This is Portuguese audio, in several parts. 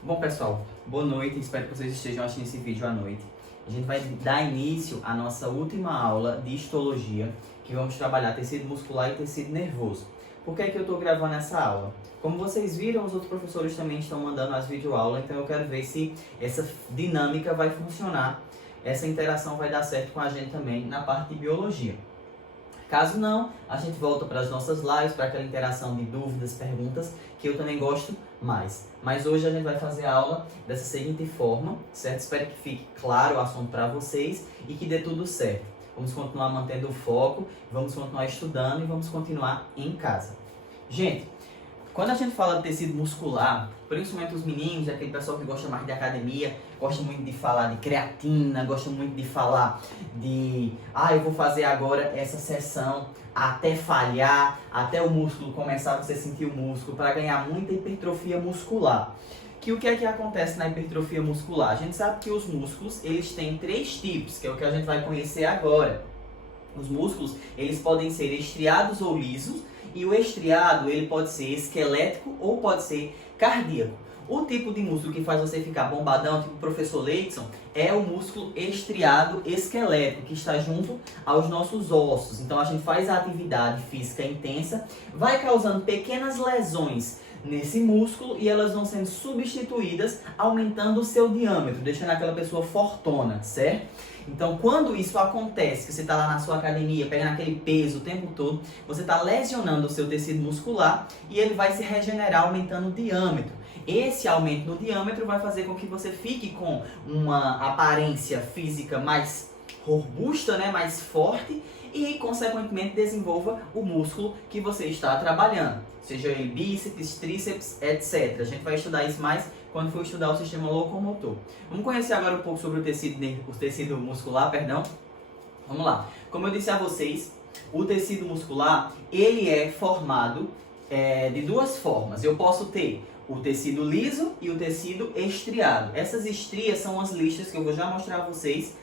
Bom, pessoal, boa noite. Espero que vocês estejam assistindo esse vídeo à noite. A gente vai dar início à nossa última aula de histologia, que vamos trabalhar tecido muscular e tecido nervoso. Por que é que eu estou gravando essa aula? Como vocês viram, os outros professores também estão mandando as videoaulas, então eu quero ver se essa dinâmica vai funcionar, essa interação vai dar certo com a gente também na parte de biologia. Caso não, a gente volta para as nossas lives, para aquela interação de dúvidas, perguntas, que eu também gosto mais. Mas hoje a gente vai fazer a aula dessa seguinte forma, certo? Espero que fique claro o assunto para vocês e que dê tudo certo. Vamos continuar mantendo o foco, vamos continuar estudando e vamos continuar em casa. Gente, quando a gente fala de tecido muscular, principalmente os meninos, aquele pessoal que gosta mais de academia, gosta muito de falar de creatina, gosta muito de falar de eu vou fazer agora essa sessão até falhar, até o músculo começar a você sentir o músculo, para ganhar muita hipertrofia muscular. Que o que é que acontece na hipertrofia muscular? A gente sabe que os músculos, eles têm 3 tipos, que é o que a gente vai conhecer agora. Os músculos, eles podem ser estriados ou lisos, e o estriado, ele pode ser esquelético ou pode ser cardíaco. O tipo de músculo que faz você ficar bombadão, tipo o professor Leidson, é o músculo estriado esquelético, que está junto aos nossos ossos. Então a gente faz a atividade física intensa, vai causando pequenas lesões nesse músculo e elas vão sendo substituídas, aumentando o seu diâmetro, deixando aquela pessoa fortona, certo? Então, quando isso acontece, que você está lá na sua academia, pegando aquele peso o tempo todo, você está lesionando o seu tecido muscular e ele vai se regenerar aumentando o diâmetro. Esse aumento no diâmetro vai fazer com que você fique com uma aparência física mais robusta, né, mais forte e, consequentemente, desenvolva o músculo que você está trabalhando. Seja ele bíceps, tríceps, etc. A gente vai estudar isso mais quando for estudar o sistema locomotor. Vamos conhecer agora um pouco sobre o tecido muscular, perdão. Vamos lá. Como eu disse a vocês, o tecido muscular, ele é formado de duas formas. Eu posso ter o tecido liso e o tecido estriado. Essas estrias são as listas que eu vou já mostrar a vocês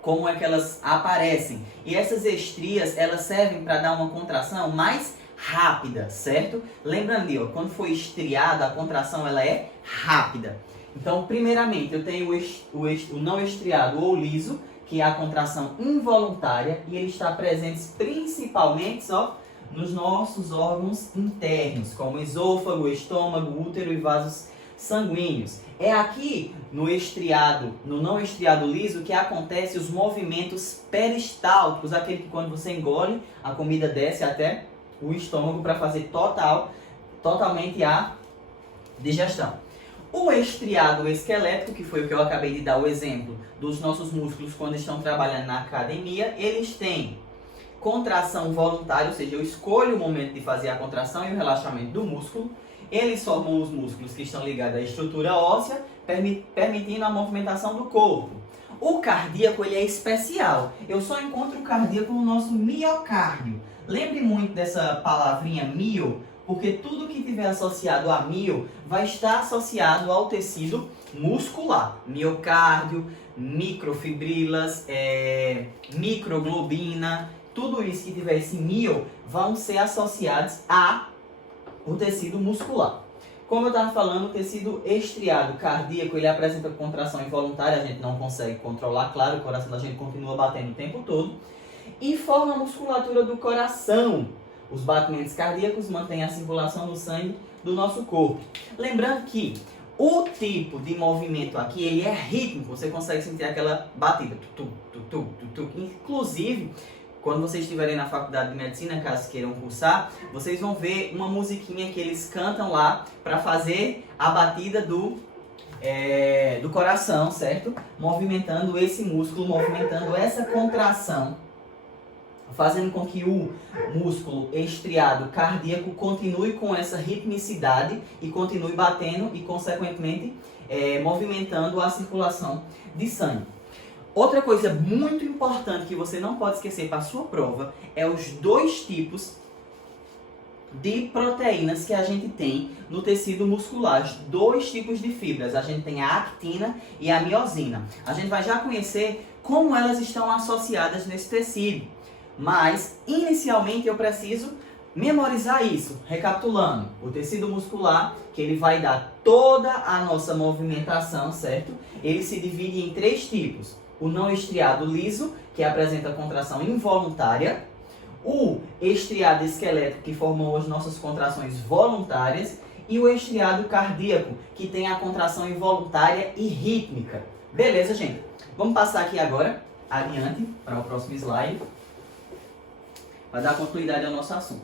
como é que elas aparecem. E essas estrias, elas servem para dar uma contração mais rápida, certo? Lembrando ali, quando for estriada, a contração ela é rápida. Então, primeiramente, eu tenho o não estriado ou liso, que é a contração involuntária, e ele está presente principalmente nos nossos órgãos internos, como esôfago, estômago, útero e vasos sanguíneos. É aqui no não estriado liso, que acontecem os movimentos peristálticos, aquele que quando você engole, a comida desce até o estômago para fazer totalmente a digestão. O estriado esquelético, que foi o que eu acabei de dar o exemplo dos nossos músculos quando estão trabalhando na academia, eles têm contração voluntária, ou seja, eu escolho o momento de fazer a contração e o relaxamento do músculo. Eles formam os músculos que estão ligados à estrutura óssea, permitindo a movimentação do corpo. O cardíaco, ele é especial. Eu só encontro o cardíaco no nosso miocárdio. Lembre muito dessa palavrinha mio, porque tudo que tiver associado a mio vai estar associado ao tecido muscular. Miocárdio, microfibrilas, microglobina, tudo isso que tiver esse mio vão ser associados ao tecido muscular. Como eu estava falando, o tecido estriado cardíaco, ele apresenta contração involuntária, a gente não consegue controlar, claro, o coração da gente continua batendo o tempo todo, e forma a musculatura do coração. Os batimentos cardíacos mantêm a circulação do sangue do nosso corpo. Lembrando que o tipo de movimento aqui, ele é rítmico, você consegue sentir aquela batida. Inclusive, quando vocês estiverem na faculdade de medicina, caso queiram cursar, vocês vão ver uma musiquinha que eles cantam lá para fazer a batida do coração, certo? Movimentando esse músculo, movimentando essa contração, fazendo com que o músculo estriado cardíaco continue com essa ritmicidade e continue batendo e, consequentemente, movimentando a circulação de sangue. Outra coisa muito importante que você não pode esquecer para a sua prova é os 2 tipos de proteínas que a gente tem no tecido muscular. Os 2 tipos de fibras. A gente tem a actina e a miosina. A gente vai já conhecer como elas estão associadas nesse tecido. Mas, inicialmente, eu preciso memorizar isso, recapitulando, o tecido muscular, que ele vai dar toda a nossa movimentação, certo? Ele se divide em 3 tipos. O não estriado liso, que apresenta contração involuntária. O estriado esquelético, que formou as nossas contrações voluntárias. E o estriado cardíaco, que tem a contração involuntária e rítmica. Beleza, gente? Vamos passar aqui agora, adiante, para o próximo slide, para dar continuidade ao nosso assunto.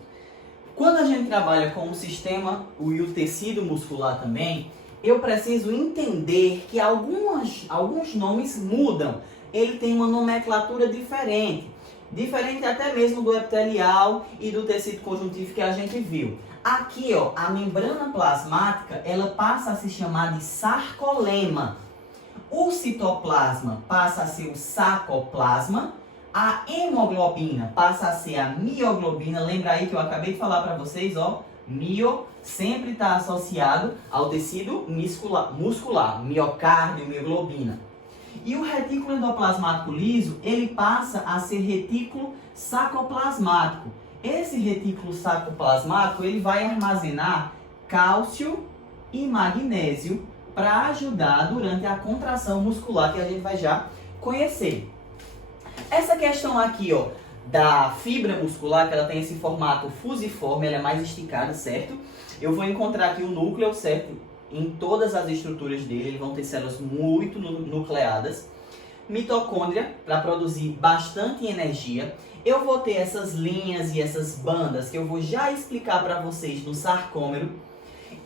Quando a gente trabalha com o sistema e o tecido muscular também, eu preciso entender que alguns nomes mudam. Ele tem uma nomenclatura diferente. Diferente até mesmo do epitelial e do tecido conjuntivo que a gente viu. Aqui, ó, a membrana plasmática, ela passa a se chamar de sarcolema. O citoplasma passa a ser o sarcoplasma. A hemoglobina passa a ser a mioglobina. Lembra aí que eu acabei de falar para vocês, ó. Mio sempre está associado ao tecido muscular, miocárdio, mioglobina. E o retículo endoplasmático liso, ele passa a ser retículo sarcoplasmático. Esse retículo sarcoplasmático, ele vai armazenar cálcio e magnésio para ajudar durante a contração muscular, que a gente vai já conhecer. Essa questão aqui, ó, da fibra muscular, que ela tem esse formato fusiforme, ela é mais esticada, certo? Eu vou encontrar aqui o núcleo, certo? Em todas as estruturas dele, eles vão ter células muito nucleadas. Mitocôndria, para produzir bastante energia. Eu vou ter essas linhas e essas bandas, que eu vou já explicar para vocês no sarcômero.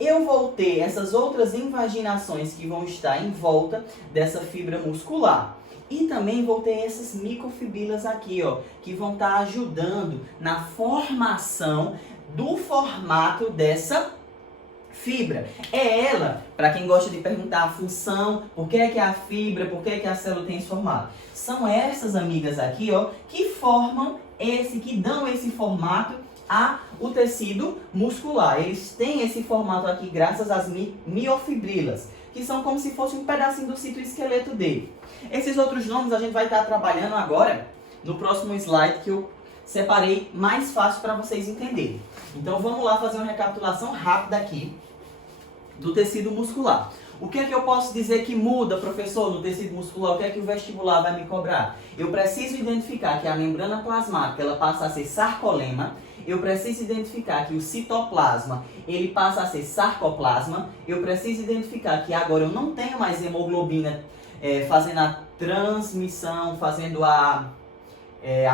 Eu vou ter essas outras invaginações que vão estar em volta dessa fibra muscular. E também vou ter essas microfibrilas aqui, ó, que vão estar ajudando na formação do formato dessa fibra. É ela, para quem gosta de perguntar a função, por que é que a fibra, por que é que a célula tem esse formato. São essas amigas aqui, ó, que formam que dão esse formato ao tecido muscular. Eles têm esse formato aqui graças às miofibrilas, que são como se fosse um pedacinho do citoesqueleto dele. Esses outros nomes a gente vai estar trabalhando agora no próximo slide, que eu separei mais fácil para vocês entenderem. Então vamos lá fazer uma recapitulação rápida aqui do tecido muscular. O que é que eu posso dizer que muda, professor, no tecido muscular? O que é que o vestibular vai me cobrar? Eu preciso identificar que a membrana plasmática ela passa a ser sarcolema. Eu preciso identificar que o citoplasma ele passa a ser sarcoplasma. Eu preciso identificar que agora eu não tenho mais hemoglobina fazendo a transmissão, fazendo a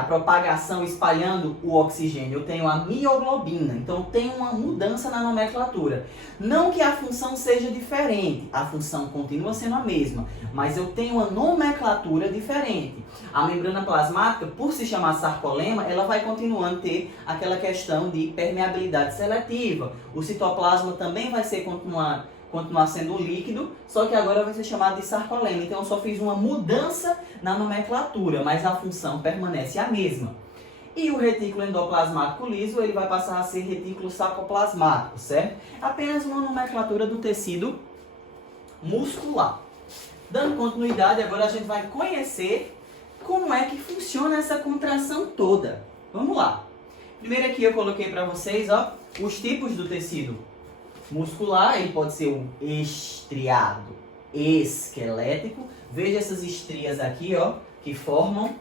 propagação, espalhando o oxigênio. Eu tenho a mioglobina, então tem uma mudança na nomenclatura. Não que a função seja diferente, a função continua sendo a mesma, mas eu tenho uma nomenclatura diferente. A membrana plasmática, por se chamar sarcolema, ela vai continuando a ter aquela questão de permeabilidade seletiva. O citoplasma também vai continuar sendo um líquido, só que agora vai ser chamado de sarcolema. Então eu só fiz uma mudança na nomenclatura, mas a função permanece a mesma. E o retículo endoplasmático liso, ele vai passar a ser retículo sarcoplasmático, certo? Apenas uma nomenclatura do tecido muscular. Dando continuidade, agora a gente vai conhecer como é que funciona essa contração toda. Vamos lá. Primeiro aqui eu coloquei para vocês, ó, os tipos do tecido muscular. Ele pode ser um estriado esquelético. Veja essas estrias aqui, ó, que formam.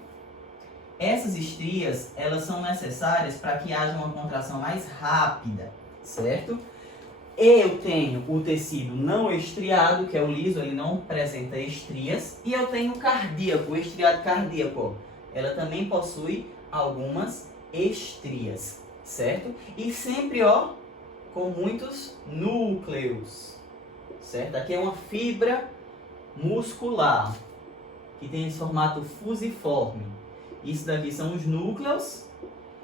Essas estrias, elas são necessárias para que haja uma contração mais rápida, certo? Eu tenho o tecido não estriado, que é o liso, ele não apresenta estrias. E eu tenho o cardíaco, o estriado cardíaco, ó. Ela também possui algumas estrias, certo? E sempre, ó, com muitos núcleos, certo? Aqui é uma fibra muscular, que tem esse formato fusiforme. Isso daqui são os núcleos,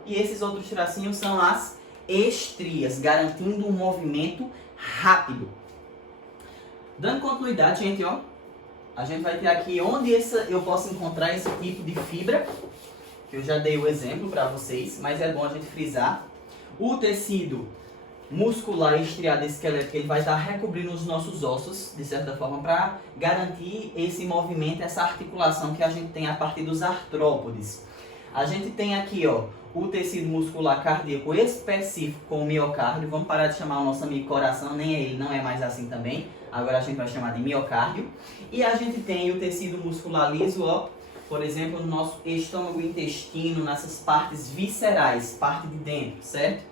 e esses outros tracinhos são as estrias, garantindo um movimento rápido. Dando continuidade, gente, ó, a gente vai ter aqui onde eu posso encontrar esse tipo de fibra, que eu já dei o exemplo para vocês, mas é bom a gente frisar. O tecido muscular estriado esquelético, ele vai estar recobrindo os nossos ossos, de certa forma, para garantir esse movimento, essa articulação que a gente tem a partir dos artrópodes. A gente tem aqui, ó, o tecido muscular cardíaco específico com o miocárdio. Vamos parar de chamar o nosso amigo coração, nem ele não é mais assim também. Agora a gente vai chamar de miocárdio. E a gente tem o tecido muscular liso, ó, por exemplo, no nosso estômago, intestino, nessas partes viscerais, parte de dentro, certo?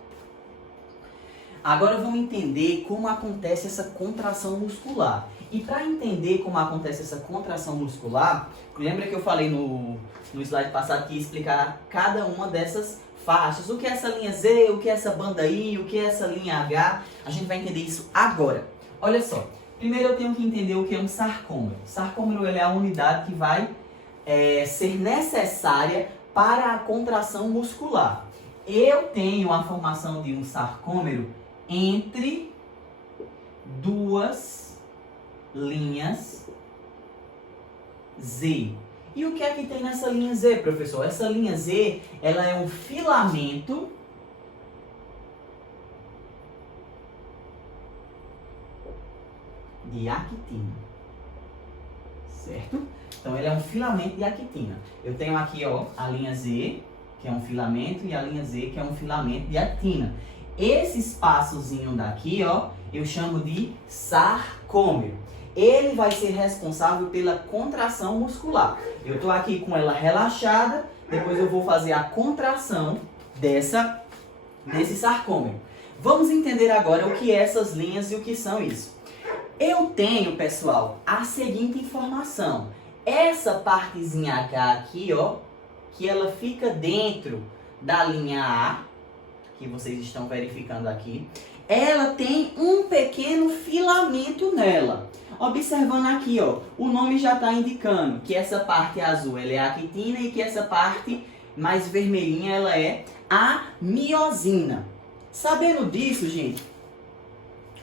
Agora vamos entender como acontece essa contração muscular. E para entender como acontece essa contração muscular, lembra que eu falei no slide passado que ia explicar cada uma dessas faixas. O que é essa linha Z, o que é essa banda I, o que é essa linha H. A gente vai entender isso agora. Olha só, primeiro eu tenho que entender o que é um sarcômero. Sarcômero ele é a unidade que vai ser necessária para a contração muscular. Eu tenho a formação de um sarcômero entre duas linhas Z. E o que é que tem nessa linha Z, professor? Essa linha Z, ela é um filamento de actina, certo? Então, ele é um filamento de actina. Eu tenho aqui, ó, a linha Z, que é um filamento, e a linha Z, que é um filamento de actina. Esse espaçozinho daqui, ó, eu chamo de sarcômero. Ele vai ser responsável pela contração muscular. Eu tô aqui com ela relaxada, depois eu vou fazer a contração desse sarcômero. Vamos entender agora o que é essas linhas e o que são isso. Eu tenho, pessoal, a seguinte informação. Essa partezinha H aqui, ó, que ela fica dentro da linha A, que vocês estão verificando aqui, ela tem um pequeno filamento nela. Observando aqui, ó, o nome já está indicando que essa parte azul ela é a actina e que essa parte mais vermelhinha ela é a miosina. Sabendo disso, gente,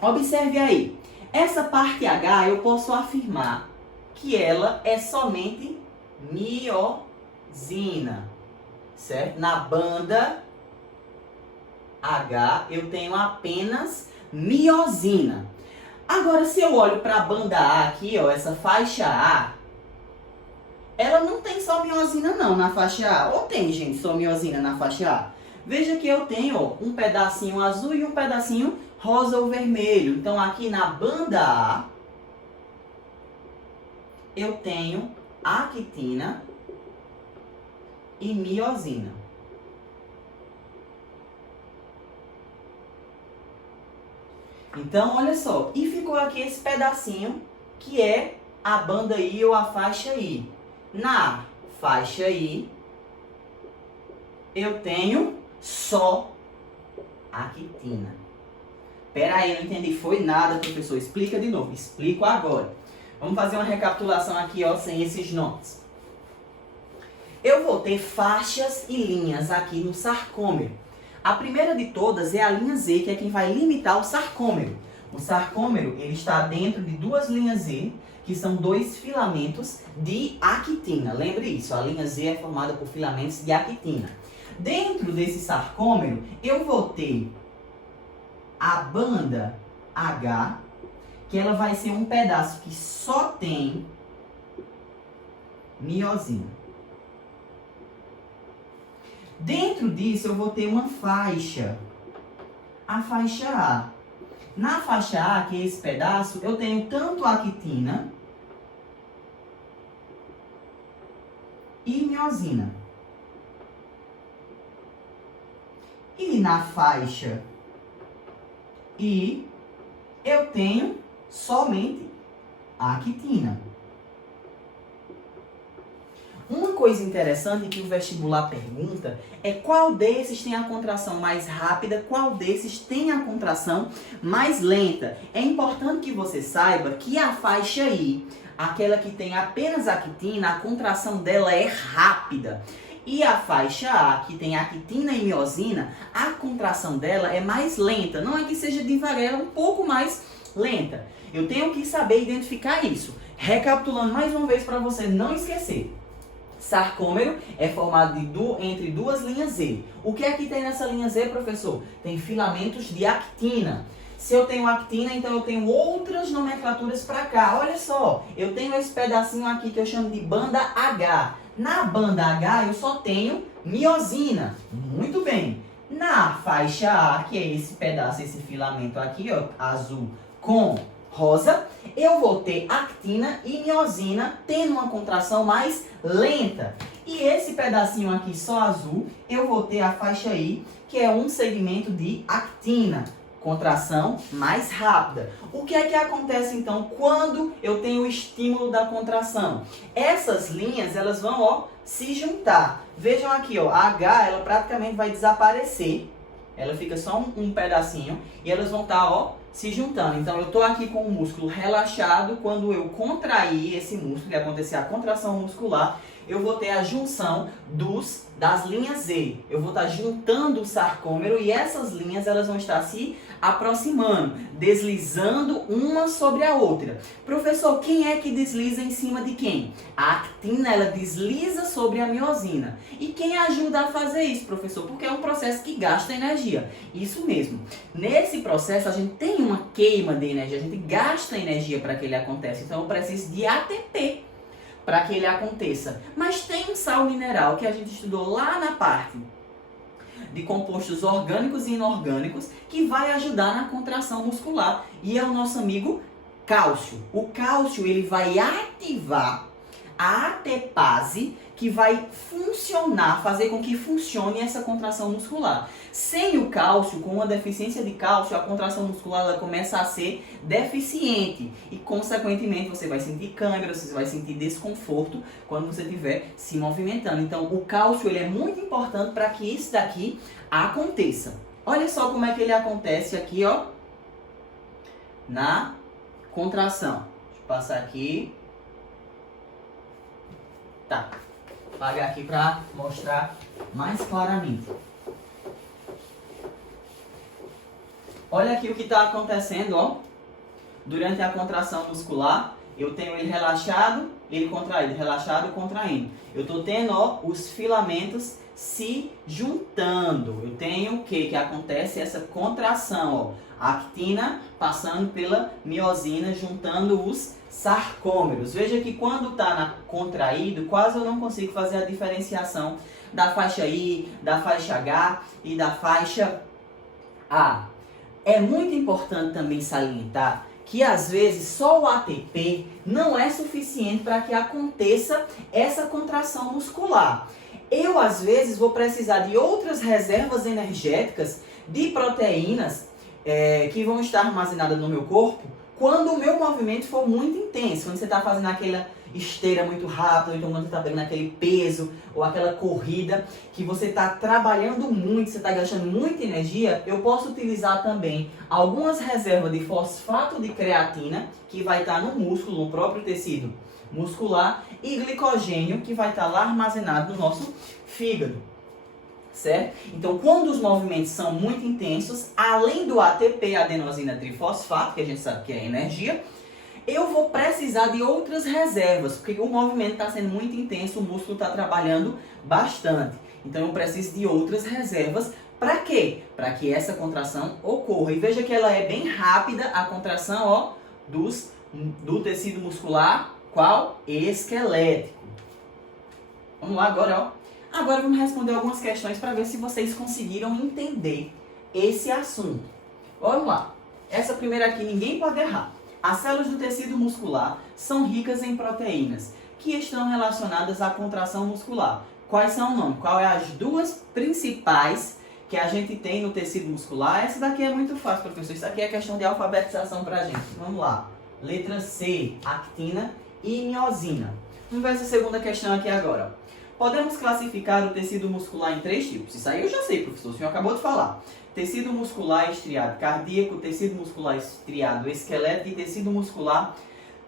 observe aí. Essa parte H eu posso afirmar que ela é somente miosina, certo? Na banda H eu tenho apenas miosina. Agora, se eu olho para a banda A aqui, ó, essa faixa A, ela não tem só miosina não na faixa A. Ou tem, gente, só miosina na faixa A? Veja que eu tenho, ó, um pedacinho azul e um pedacinho rosa ou vermelho. Então, aqui na banda A, eu tenho actina e miosina. Então, olha só, e ficou aqui esse pedacinho que é a banda I ou a faixa I. Na faixa I, eu tenho só actina. Pera aí, não entendi, foi nada, professor. Explica de novo, explico agora. Vamos fazer uma recapitulação aqui, ó, sem esses nomes. Eu vou ter faixas e linhas aqui no sarcômero. A primeira de todas é a linha Z, que é quem vai limitar o sarcômero. O sarcômero, ele está dentro de duas linhas Z, que são dois filamentos de actina. Lembre isso, a linha Z é formada por filamentos de actina. Dentro desse sarcômero, eu vou ter a banda H, que ela vai ser um pedaço que só tem miosina. Dentro disso, eu vou ter uma faixa, a faixa A. Na faixa A, que é esse pedaço, eu tenho tanto actina e miosina. E na faixa I, eu tenho somente actina. Uma coisa interessante que o vestibular pergunta é qual desses tem a contração mais rápida, qual desses tem a contração mais lenta. É importante que você saiba que a faixa I, aquela que tem apenas actina, a contração dela é rápida. E a faixa A, que tem actina e miosina, a contração dela é mais lenta. Não é que seja devagar, ela é um pouco mais lenta. Eu tenho que saber identificar isso. Recapitulando mais uma vez para você não esquecer. Sarcômero é formado entre duas linhas Z. O que é que tem nessa linha Z, professor? Tem filamentos de actina. Se eu tenho actina, então eu tenho outras nomenclaturas para cá. Olha só, eu tenho esse pedacinho aqui que eu chamo de banda H. Na banda H eu só tenho miosina. Muito bem. Na faixa A, que é esse pedaço, esse filamento aqui, ó, azul com rosa, eu vou ter actina e miosina tendo uma contração mais lenta. E esse pedacinho aqui só azul, eu vou ter a faixa I, que é um segmento de actina, contração mais rápida. O que é que acontece então quando eu tenho o estímulo da contração? Essas linhas, elas vão, ó, se juntar. Vejam aqui, ó, a H, ela praticamente vai desaparecer. Ela fica só um pedacinho e elas vão estar, ó, se juntando. Então, eu estou aqui com o músculo relaxado. Quando eu contrair esse músculo, que acontecer a contração muscular, eu vou ter a junção das linhas Z. Eu vou estar juntando o sarcômero e essas linhas elas vão estar se aproximando, deslizando uma sobre a outra. Professor, quem é que desliza em cima de quem? A actina, ela desliza sobre a miosina. E quem ajuda a fazer isso, professor? Porque é um processo que gasta energia. Isso mesmo. Nesse processo, a gente tem uma queima de energia, a gente gasta energia para que ele aconteça. Então, eu preciso de ATP para que ele aconteça. Mas tem um sal mineral que a gente estudou lá na parte de compostos orgânicos e inorgânicos que vai ajudar na contração muscular e é o nosso amigo cálcio. O cálcio ele vai ativar a ATPase que vai funcionar, fazer com que funcione essa contração muscular. Sem o cálcio, com uma deficiência de cálcio, a contração muscular ela começa a ser deficiente e, consequentemente, você vai sentir câimbra, você vai sentir desconforto quando você estiver se movimentando. Então, o cálcio ele é muito importante para que isso daqui aconteça. Olha só como é que ele acontece aqui, ó, na contração. Deixa eu passar aqui. Tá. Vou apagar aqui para mostrar mais claramente. Olha aqui o que está acontecendo, ó. Durante a contração muscular, eu tenho ele relaxado, ele contraído, relaxado, contraindo. Eu estou tendo, ó, os filamentos se juntando. Eu tenho o que acontece? Essa contração, ó. A actina passando pela miosina, juntando os sarcômeros. Veja que quando está contraído, quase eu não consigo fazer a diferenciação da faixa I, da faixa H e da faixa A. É muito importante também salientar que às vezes só o ATP não é suficiente para que aconteça essa contração muscular. Eu às vezes vou precisar de outras reservas energéticas de proteínas que vão estar armazenadas no meu corpo quando o meu movimento for muito intenso, quando você está fazendo aquela esteira muito rápida, ou então quando você está pegando aquele peso, ou aquela corrida, que você está trabalhando muito, você está gastando muita energia, eu posso utilizar também algumas reservas de fosfato de creatina, que vai estar no músculo, no próprio tecido muscular, e glicogênio, que vai estar lá armazenado no nosso fígado. Certo? Então, quando os movimentos são muito intensos, além do ATP, adenosina trifosfato, que a gente sabe que é energia, eu vou precisar de outras reservas, porque o movimento está sendo muito intenso, o músculo está trabalhando bastante. Então, eu preciso de outras reservas. Para quê? Para que essa contração ocorra. E veja que ela é bem rápida, a contração, ó, do tecido muscular, qual? Esquelético. Vamos lá agora, ó. Agora vamos responder algumas questões para ver se vocês conseguiram entender esse assunto. Vamos lá. Essa primeira aqui ninguém pode errar. As células do tecido muscular são ricas em proteínas que estão relacionadas à contração muscular. Quais são o nome? Qual é as duas principais que a gente tem no tecido muscular? Essa daqui é muito fácil, professor. Isso aqui é questão de alfabetização para a gente. Vamos lá. Letra C, actina e miosina. Vamos ver essa segunda questão aqui agora. Podemos classificar o tecido muscular em 3 tipos. Isso aí eu já sei, professor. O senhor acabou de falar. Tecido muscular estriado cardíaco, tecido muscular estriado esquelético e tecido muscular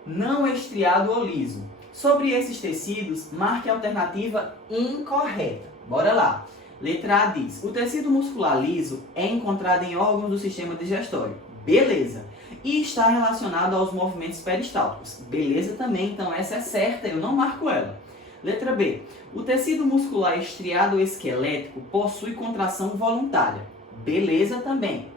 não estriado ou liso. Sobre esses tecidos, marque a alternativa incorreta. Bora lá. Letra A diz: o tecido muscular liso é encontrado em órgãos do sistema digestório. Beleza. E está relacionado aos movimentos peristálticos. Beleza também, então essa é certa, eu não marco ela. Letra B. O tecido muscular estriado esquelético possui contração voluntária. Beleza também.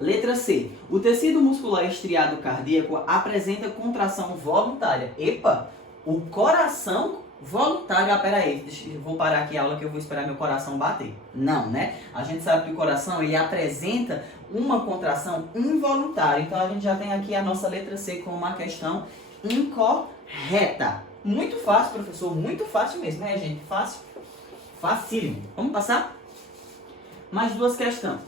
Letra C. O tecido muscular estriado cardíaco apresenta contração voluntária. Epa, o coração voluntário. Ah, peraí, eu vou parar aqui a aula que eu vou esperar meu coração bater. Não, né? A gente sabe que o coração, ele apresenta uma contração involuntária. Então, a gente já tem aqui a nossa letra C como uma questão incorreta. Muito fácil, professor, muito fácil mesmo, né, gente? Fácil, facílimo. Vamos passar? Mais duas questões.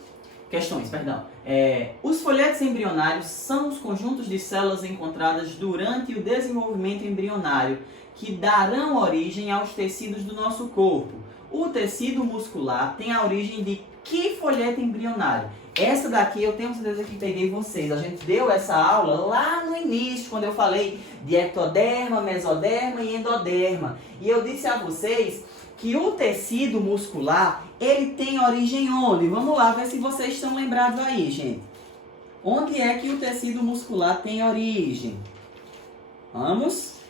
Os folhetos embrionários são os conjuntos de células encontradas durante o desenvolvimento embrionário que darão origem aos tecidos do nosso corpo. O tecido muscular tem a origem de que folheto embrionário? Essa daqui eu tenho certeza que peguei vocês. A gente deu essa aula lá no início, quando eu falei de ectoderma, mesoderma e endoderma. E eu disse a vocês que o tecido muscular, ele tem origem onde? Vamos lá, ver se vocês estão lembrados aí, gente. Onde é que o tecido muscular tem origem? Vamos?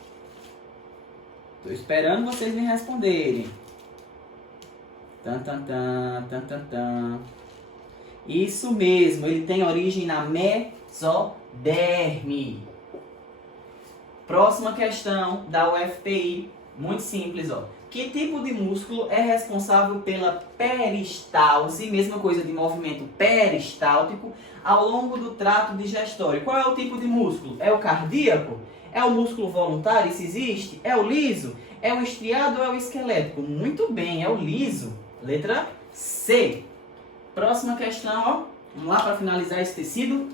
Estou esperando vocês me responderem. Isso mesmo, ele tem origem na mesoderme. Próxima questão da UFPI, muito simples, ó. Que tipo de músculo é responsável pela peristalse, mesma coisa de movimento peristáltico, ao longo do trato digestório? Qual é o tipo de músculo? É o cardíaco? É o músculo voluntário? Isso existe? É o liso? É o estriado ou é o esquelético? Muito bem, é o liso. Letra C. Próxima questão, ó. Vamos lá para finalizar esse tecido.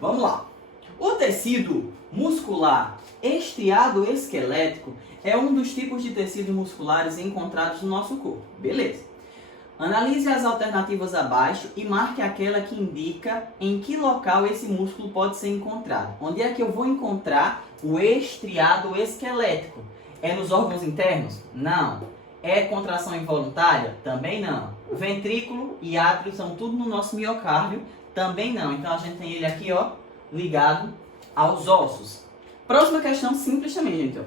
Vamos lá. O tecido muscular estriado esquelético é um dos tipos de tecidos musculares encontrados no nosso corpo. Beleza. Analise as alternativas abaixo e marque aquela que indica em que local esse músculo pode ser encontrado. Onde é que eu vou encontrar o estriado esquelético? É nos órgãos internos? Não. É contração involuntária? Também não. Ventrículo e átrio são tudo no nosso miocárdio? Também não. Então a gente tem ele aqui, ó, ligado aos ossos. Próxima questão simples também, gente. Ó.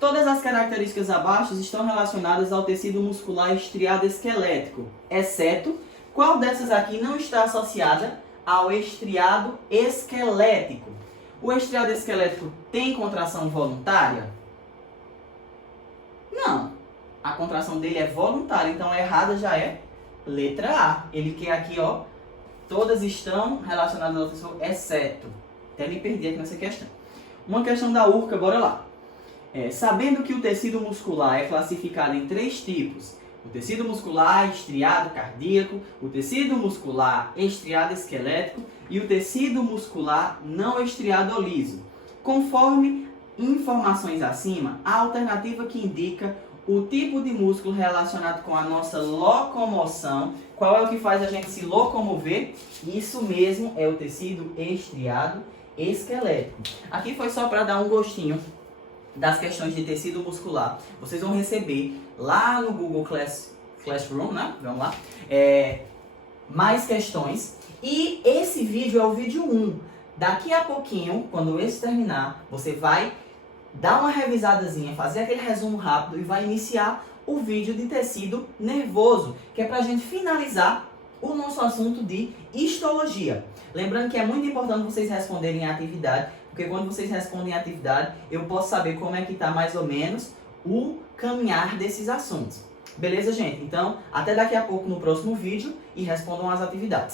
Todas as características abaixo estão relacionadas ao tecido muscular estriado esquelético, exceto qual dessas aqui não está associada ao estriado esquelético. O estriado esquelético tem contração voluntária? Não. A contração dele é voluntária, então a errada já é letra A. Ele quer aqui, ó, todas estão relacionadas ao tecido, exceto. Até me perdi aqui nessa questão. Uma questão da URCA, bora lá. Sabendo que o tecido muscular é classificado em 3 tipos, o tecido muscular estriado cardíaco, o tecido muscular estriado esquelético e o tecido muscular não estriado ou liso. Conforme informações acima, a alternativa que indica o tipo de músculo relacionado com a nossa locomoção, qual é o que faz a gente se locomover? Isso mesmo, é o tecido estriado esquelético. Aqui foi só para dar um gostinho das questões de tecido muscular. Vocês vão receber lá no Google Classroom, né? Vamos lá. Mais questões. E esse vídeo é o vídeo 1. Daqui a pouquinho, quando esse terminar, você vai dar uma revisadazinha, fazer aquele resumo rápido e vai iniciar o vídeo de tecido nervoso, que é para a gente finalizar o nosso assunto de histologia. Lembrando que é muito importante vocês responderem em atividade, porque quando vocês respondem em atividade, eu posso saber como é que está mais ou menos o caminhar desses assuntos. Beleza, gente? Então, até daqui a pouco no próximo vídeo e respondam as atividades.